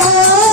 Oh